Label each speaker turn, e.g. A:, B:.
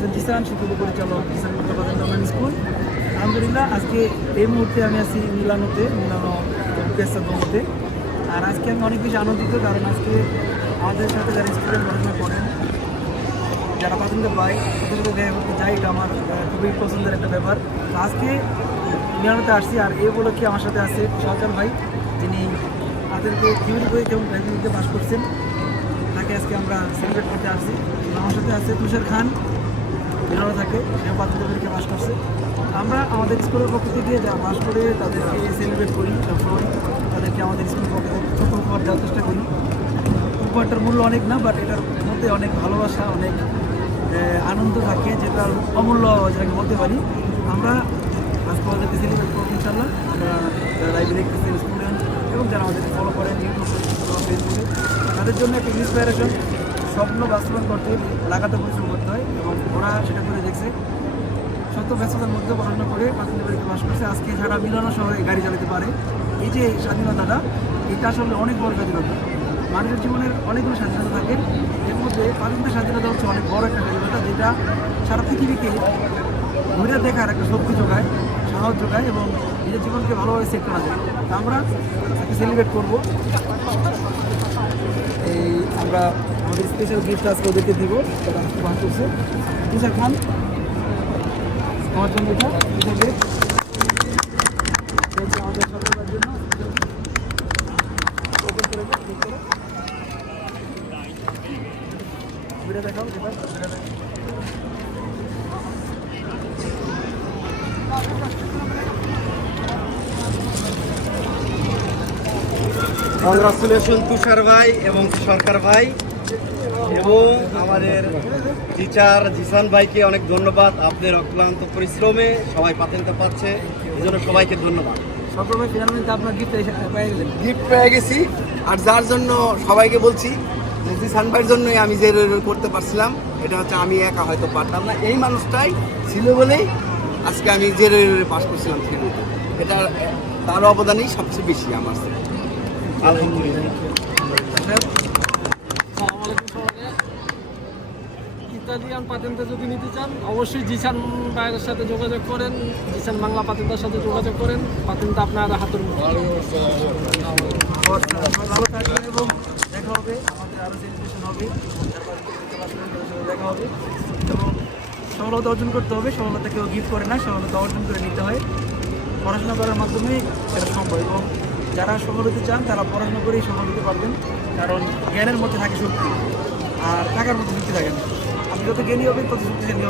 A: হোসেন জিসান শিক্ষক পরিচালক Jisan মুদ্রাবাদন government school. আলহামদুলিল্লাহ, আজকে এই মুহূর্তে আমি আছি মিলানোতে, মিলানো পেসাদমতে আর আজকে আমি অনেক বেশি আনন্দিত, কারণ আজকে আমাদের সাথে যারা স্টুডেন্ট পড়াশোনা করেন, যারা পছন্দ পায় তাদের সাথে দেখা করতে যাই, এটা আমার খুবই পছন্দের একটা ব্যাপার। আজকে মিলানোতে আসছি, আর এই উপলক্ষে আমার সাথে আছে সরকার ভাই, যিনি আমাদেরকে থিওরি বই এবং লাইব্রেরিতে পাস করছেন, তাকে আজকে আমরা সেলিব্রেট করতে আসছি। আমার সাথে আছে তুষার খান বেরোনো থাকে প্রাথমিক পরীক্ষা পাস করছে। আমরা আমাদের স্কুলের পক্ষ থেকে যা পাস করে, তাদেরকে সেলিব্রেট করি সবসময় তাদেরকে আমাদের স্কুলের পক্ষ থেকে উপহার দেওয়ার চেষ্টা করি। উপহারটার মূল্য অনেক না বাট এটার মধ্যে অনেক ভালোবাসা, অনেক আনন্দ থাকে, যেটার অমূল্য যেটাকে বলতে পারি। আমরা আজকে আমাদেরকে সেলিব্রেট করব ইনশাল্লাহ আমরা যারা লাইব্রেরি স্টুডেন্ট এবং যারা আমাদেরকে ফলো করেন ইউটিউবে ফেসবুকে তাদের জন্য একটা ইন্সপায়ারেশন স্বপ্ন বাস্তবায়ন করতে লাগাতে পরিশ্রম হয় এবং ওরা সেটা করে দেখছে। শত ব্যস্ততার মধ্যে পড়াশোনা করে প্রাথমিক বাড়িতে বাস করছে। আজকে সারা মিলানো শহরে গাড়ি চালাতে পারে। এই যে স্বাধীনতাটা, এটা আসলে অনেক বড় স্বাধীনতা। মানুষের জীবনের অনেকগুলো স্বাধীনতা থাকে। এর মধ্যে প্রাথমিক স্বাধীনতা হচ্ছে অনেক বড় একটা স্বাধীনতা, যেটা সারা পৃথিবীকে ঘুরে দেখার একটা শক্তি যোগায়, সাহস যোগায় এবং নিজের জীবনকে ভালোভাবে সেট করা যায়। আমরা সেলিব্রেট করব। এই আমরা স্পেশাল গিফট আজকে ওদেরকে দিব। খান। জন্য।
B: কংগ্রাচুলেশন তুষার ভাই এবং সরকার ভাই। এবং আমাদের টিচার জিসান ভাইকে অনেক ধন্যবাদ। আপনাদের অক্লান্ত পরিশ্রমে সবাই পাতেন্তে পাচ্ছে এই জন্য সবাইকে ধন্যবাদ
A: গিফট পেয়ে গেলেন।
C: গিফট পেয়ে গেছি আর যার জন্য সবাইকে বলছি জিসান ভাইয়ের জন্যই আমি যে করতে পারছিলাম এটা হচ্ছে আমি একা হয়তো পারতাম না। এই মানুষটাই ছিল বলেই আজকে আমি যে পাস করছিলাম থ্রিতে এটা তার অবদানই সবচেয়ে বেশি আমার।
B: আলহামদুলিল্লাহ।
D: ইতালিয়ান পাতেন্টে যদি নিতে চান, অবশ্যই জিসান ভাইয়ের সাথে যোগাযোগ করেন, জিসান বাংলা পাতেন্টার সাথে যোগাযোগ করেন পাতেন্ট আপনার হাতের।
A: ভালো থাকবেন এবং দেখা হবে, আমাদের আরও সেলিব্রেশন হবে। দেখা হবে। এবং সফলতা অর্জন করতে হবে সফলতা কেউ গিফট করে না, সফলতা অর্জন করে নিতে হয়। পড়াশোনা করার মাধ্যমে সেটা সম্ভব এবং যারা সফল হতে চান, তারা পড়াশোনা করেই সফল হতে পারবেন। কারণ জ্ঞানের মধ্যে থাকে শক্তি। আর টাকার মধ্যে শক্তি থাকে না আপনি যত জ্ঞানী হবেন তত শক্তিশালী।